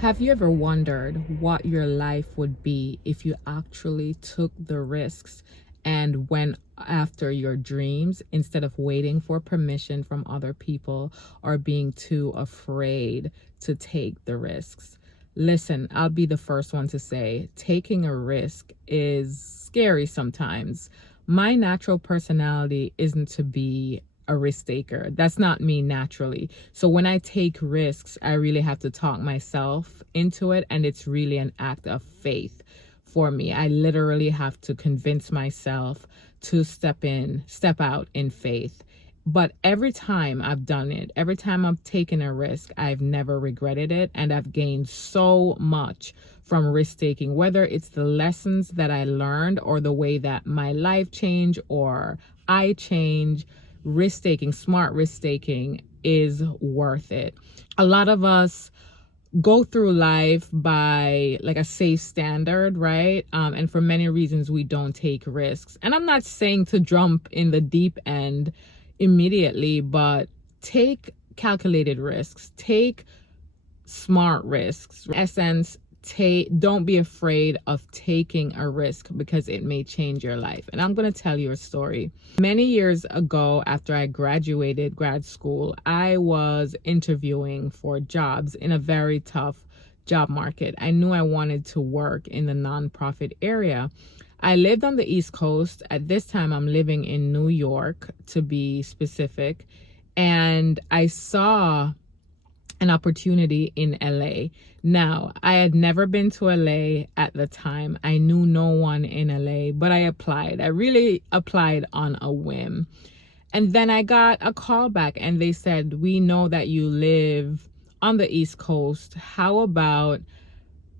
Have you ever wondered what your life would be if you actually took the risks and went after your dreams instead of waiting for permission from other people or being too afraid to take the risks? Listen, I'll be the first one to say taking a risk is scary sometimes. My natural personality isn't to be a risk taker. That's not me naturally. So when I take risks, I really have to talk myself into it. And it's really an act of faith for me. I literally have to convince myself to step out in faith. But every time I've done it, every time I've taken a risk, I've never regretted it. And I've gained so much from risk taking, whether it's the lessons that I learned or the way that my life changed or I change. Risk taking, smart risk taking is worth it. A lot of us go through life by like a safe standard, right? And for many reasons, we don't take risks. And I'm not saying to jump in the deep end immediately, but take calculated risks, take smart risks. In essence, don't be afraid of taking a risk because it may change your life. And I'm going to tell you a story. Many years ago, after I graduated grad school, I was interviewing for jobs in a very tough job market. I knew I wanted to work in the nonprofit area. I lived on the East Coast. At this time, I'm living in New York, to be specific. And I saw an opportunity in LA. Now, I had never been to LA at the time. I knew no one in LA, but I applied. I really applied on a whim. And then I got a call back and they said, "We know that you live on the East Coast. How about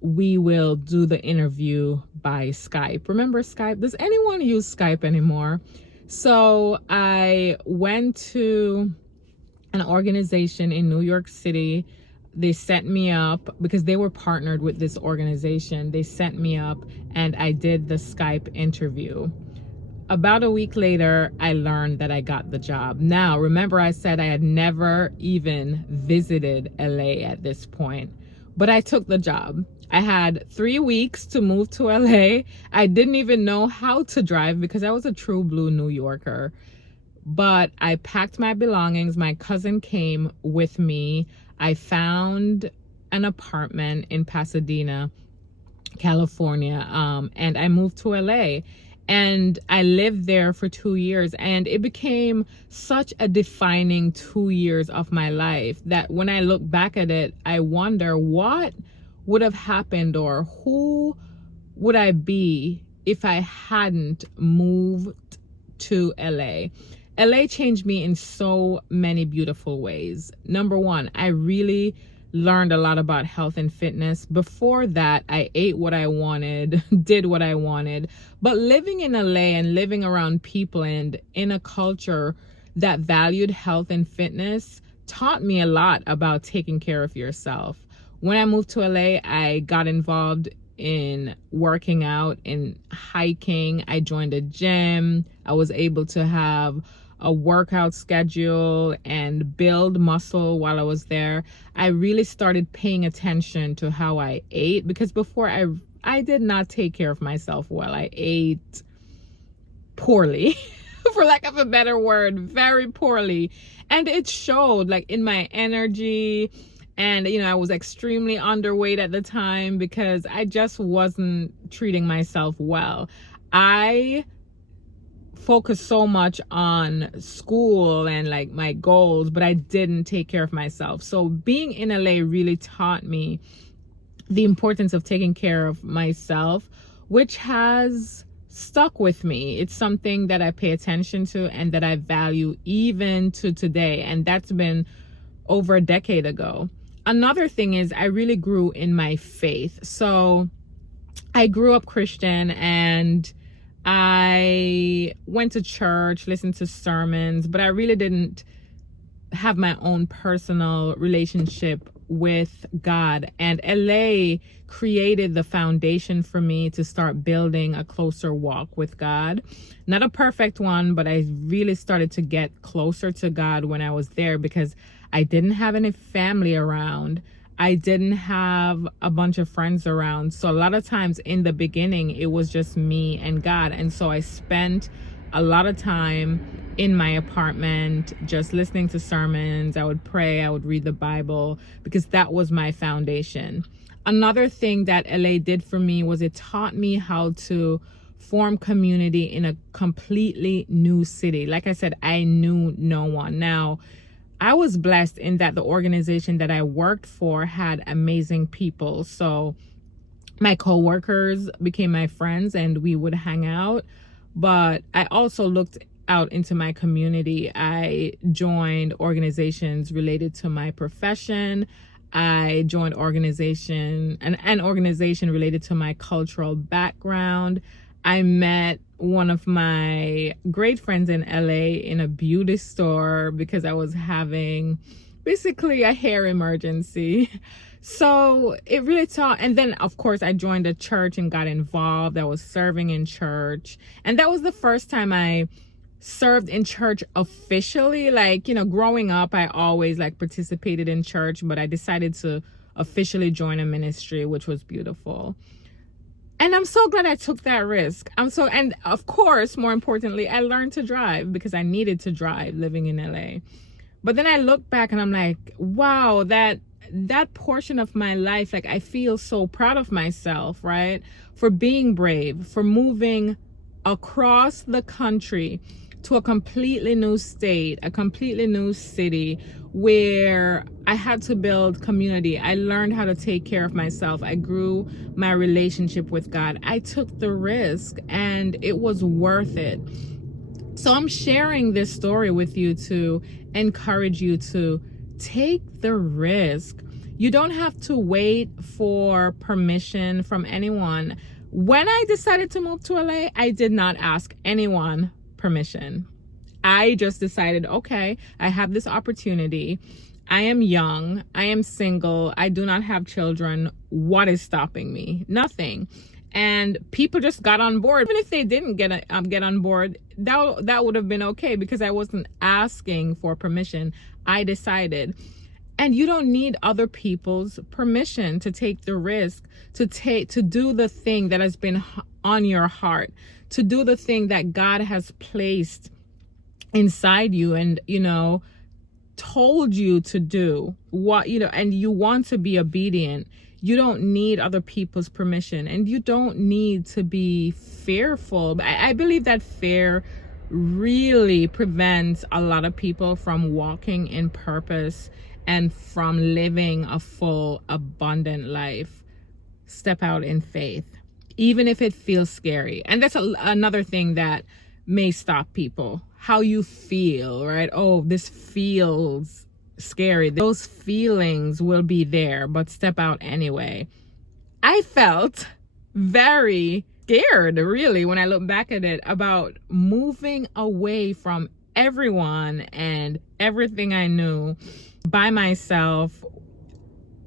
we will do the interview by Skype?" Remember Skype? Does anyone use Skype anymore? So I went to an organization in New York City. They set me up because they were partnered with this organization. They set me up and I did the Skype interview. About a week later, I learned that I got the job. Now, remember I said I had never even visited LA at this point, but I took the job. I had 3 weeks to move to LA. I didn't even know how to drive because I was a true blue New Yorker. But I packed my belongings. My cousin came with me. I found an apartment in Pasadena, California, and I moved to LA. And I lived there for 2 years. And it became such a defining 2 years of my life that when I look back at it, I wonder what would have happened or who would I be if I hadn't moved to LA. LA changed me in so many beautiful ways. Number one, I really learned a lot about health and fitness. Before that, I ate what I wanted, did what I wanted. But living in LA and living around people and in a culture that valued health and fitness taught me a lot about taking care of yourself. When I moved to LA, I got involved in working out, in hiking. I joined a gym. I was able to have a workout schedule and build muscle while I was there. I really started paying attention to how I ate because before I did not take care of myself well. I ate poorly, for lack of a better word, very poorly. And it showed like in my energy. And, I was extremely underweight at the time because I just wasn't treating myself well. I focused so much on school and like my goals, but I didn't take care of myself. So being in LA really taught me the importance of taking care of myself, which has stuck with me. It's something that I pay attention to and that I value even to today. And that's been over a decade ago. Another thing is I really grew in my faith. So I grew up Christian and I went to church, listened to sermons, but I really didn't have my own personal relationship with God. And LA created the foundation for me to start building a closer walk with God. Not a perfect one, but I really started to get closer to God when I was there because I didn't have any family around. I didn't have a bunch of friends around. So a lot of times in the beginning, it was just me and God. And so I spent a lot of time in my apartment just listening to sermons. I would pray, I would read the Bible, because that was my foundation. Another thing that LA did for me was it taught me how to form community in a completely new city. Like I said, I knew no one. Now, I was blessed in that the organization that I worked for had amazing people. So my coworkers became my friends and we would hang out. But I also looked out into my community. I joined organizations related to my profession. I joined an organization related to my cultural background. I met one of my great friends in LA in a beauty store because I was having basically a hair emergency. So it really taught. And then, of course, I joined a church and got involved. I was serving in church. And that was the first time I served in church officially. Like, growing up, I always participated in church, but I decided to officially join a ministry, which was beautiful. And I'm so glad I took that risk. And of course, more importantly, I learned to drive because I needed to drive living in LA. But then I look back and I'm like, wow, that portion of my life, I feel so proud of myself, right? For being brave, for moving across the country to a completely new state, a completely new city where I had to build community. I learned how to take care of myself. I grew my relationship with God. I took the risk and it was worth it. So I'm sharing this story with you to encourage you to take the risk. You don't have to wait for permission from anyone. When I decided to move to LA, I did not ask anyone permission. I just decided, okay, I have this opportunity. I am young. I am single. I do not have children. What is stopping me? Nothing. And people just got on board. Even if they didn't get on board, that would have been okay because I wasn't asking for permission. I decided. And you don't need other people's permission to take the risk, to do the thing that has been on your heart, to do the thing that God has placed inside you and, told you to do what, and you want to be obedient. You don't need other people's permission and you don't need to be fearful. I believe that fear really prevents a lot of people from walking in purpose and from living a full, abundant life. Step out in faith, even if it feels scary. And that's another thing that may stop people. How you feel, right? Oh, this feels scary. Those feelings will be there, but step out anyway. I felt very scared, really, when I look back at it, about moving away from everyone and everything I knew by myself.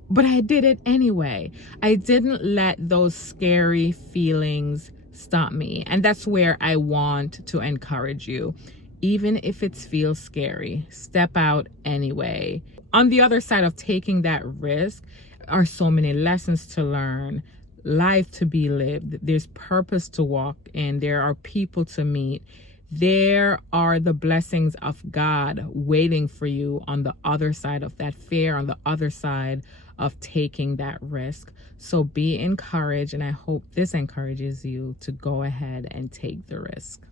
But I did it anyway. I didn't let those scary feelings stop me. And that's where I want to encourage you. Even if it feels scary, step out anyway. On the other side of taking that risk are so many lessons to learn, life to be lived. There's purpose to walk in. There are people to meet. There are the blessings of God waiting for you on the other side of that fear, on the other side of taking that risk. So be encouraged, and I hope this encourages you to go ahead and take the risk.